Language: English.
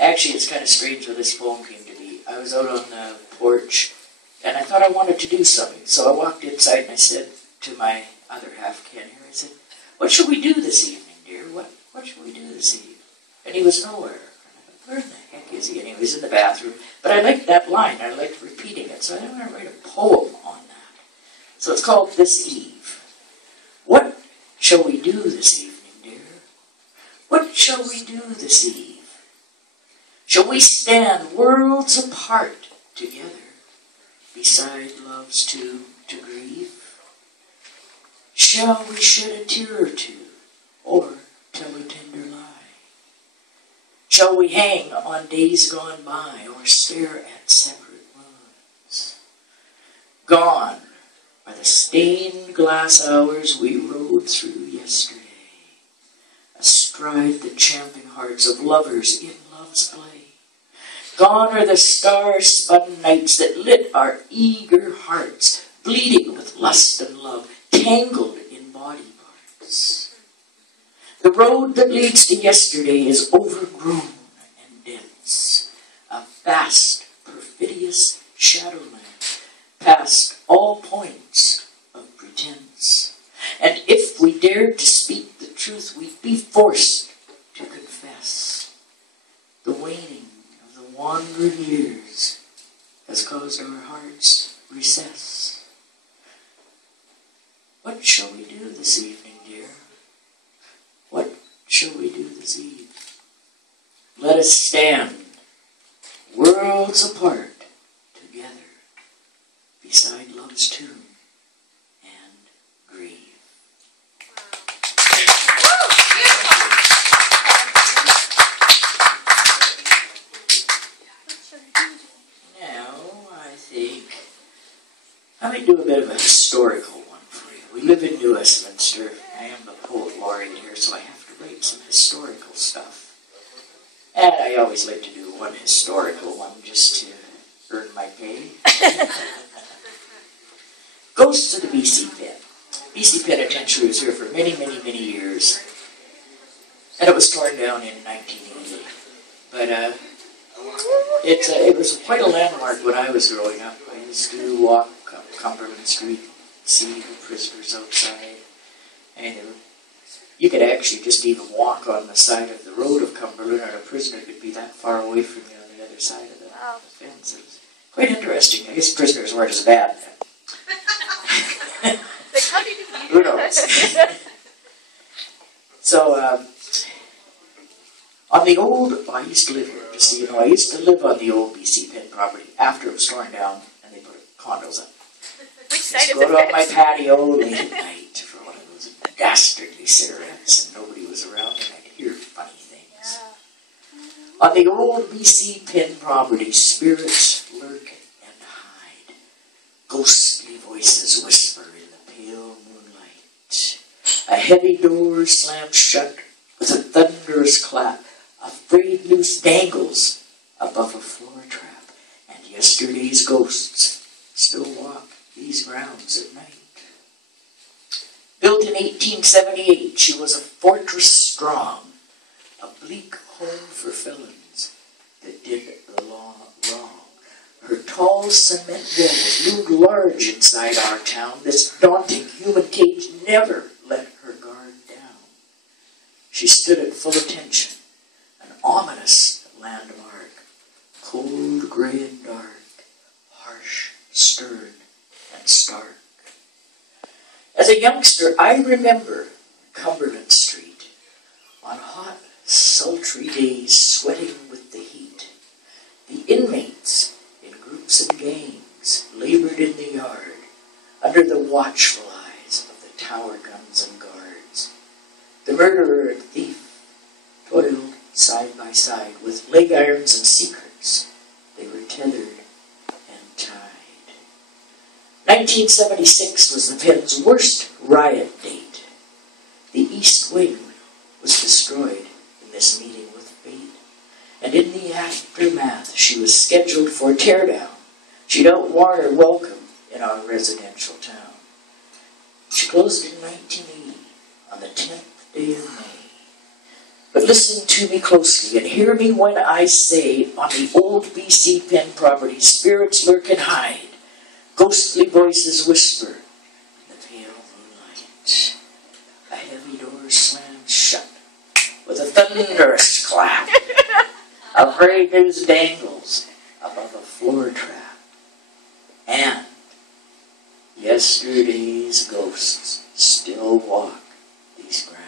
actually, it's kind of strange how this poem came to be. I was out on the porch, and I thought I wanted to do something. So I walked inside and I said to my other half, Ken here, I said, "What should we do this evening, dear? What should we do this evening?" And he was nowhere. Where in the heck is he? And he was in the bathroom. But I liked that line. I liked repeating it. So I want to write a poem on that. So it's called This Eve. What shall we do this evening, dear? What shall we do this eve? Shall we stand worlds apart together beside love's tomb to grieve? Shall we shed a tear or two, or tell a tender lie? Shall we hang on days gone by, or stare at separate moons? Gone are the stained glass hours we rode through yesterday, astride the champing hearts of lovers in love's play. Gone are the star-spun nights that lit our eager hearts, bleeding with lust and love, tangled in body parts. The road that leads to yesterday is overgrown and dense, a vast, perfidious shadowland, past all points of pretense. And if we dared to speak the truth, we'd be forced to confess. The waning of the wandering years has caused our hearts recess. What shall we do this evening, dear? What shall we do this eve? Let us stand worlds apart together beside love's tomb and grieve. Now, I think I might do a bit of a historical one for you. We live in New Westminster. I am the poet laureate here, so I have to write some historical stuff. And I always like to do one historical one just to earn my pay. Goes to the BC Pen. BC Penitentiary was here for many, many, many years. And it was torn down in 1980. But it was quite a landmark when I was growing up. I used to walk up Cumberland Street, see the prisoners outside. And you could actually just even walk on the side of the road of Cumberland, and a prisoner could be that far away from you on the other side of the fence. It was quite interesting. I guess prisoners weren't as bad then. Who knows? So, on the old, I used to live here, just so you know, I used to live on the old BC Pen property after it was torn down and they put condos up. Which side of go the to my patio late at night for one of those dastardly cigarettes, and nobody was around, and I'd hear funny things. Yeah. On the old BC Pen property, spirits lurk and hide. Ghostly voices whisper in the pale moonlight. A heavy door slams shut with a thunderous clap. A frayed noose dangles above a floor trap, and yesterday's ghosts still walk these grounds at night. Built in 1878, she was a fortress strong, a bleak home for felons that did the law wrong. Her tall cement walls loomed large inside our town. This daunting human cage never let her guard down. She stood at full attention, an ominous landmark, cold, gray, and dark, harsh, stern, and stark. As a youngster, I remember Cumberland Street, on hot, sultry days, sweating with the heat. The inmates, in groups and gangs, labored in the yard, under the watchful eyes of the tower guns and guards. The murderer and thief toiled side by side, with leg irons and secrets. They were tethered and tied. 1976 was the Pen's worst riot date. The East Wing was destroyed in this meeting with fate, and in the aftermath she was scheduled for teardown. She'd outworn her welcome in our residential town. She closed in 1980 on the 10th day of May. But listen to me closely and hear me when I say, on the old BC Penn property, spirits lurk and hide. Ghostly voices whisper in the pale moonlight. A heavy door slams shut with a thunderous clap. A gray noose dangles above a floor trap. And yesterday's ghosts still walk these grounds.